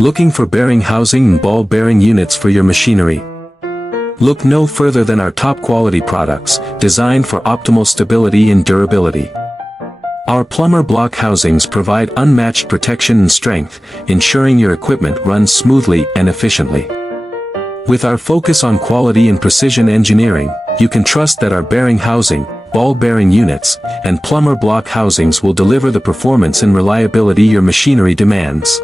Looking for bearing housing and ball bearing units for your machinery? Look no further than our top quality products, designed for optimal stability and durability. Our plummer block housings provide unmatched protection and strength, ensuring your equipment runs smoothly and efficiently. With our focus on quality and precision engineering, you can trust that our bearing housing, ball bearing units, and plummer block housings will deliver the performance and reliability your machinery demands.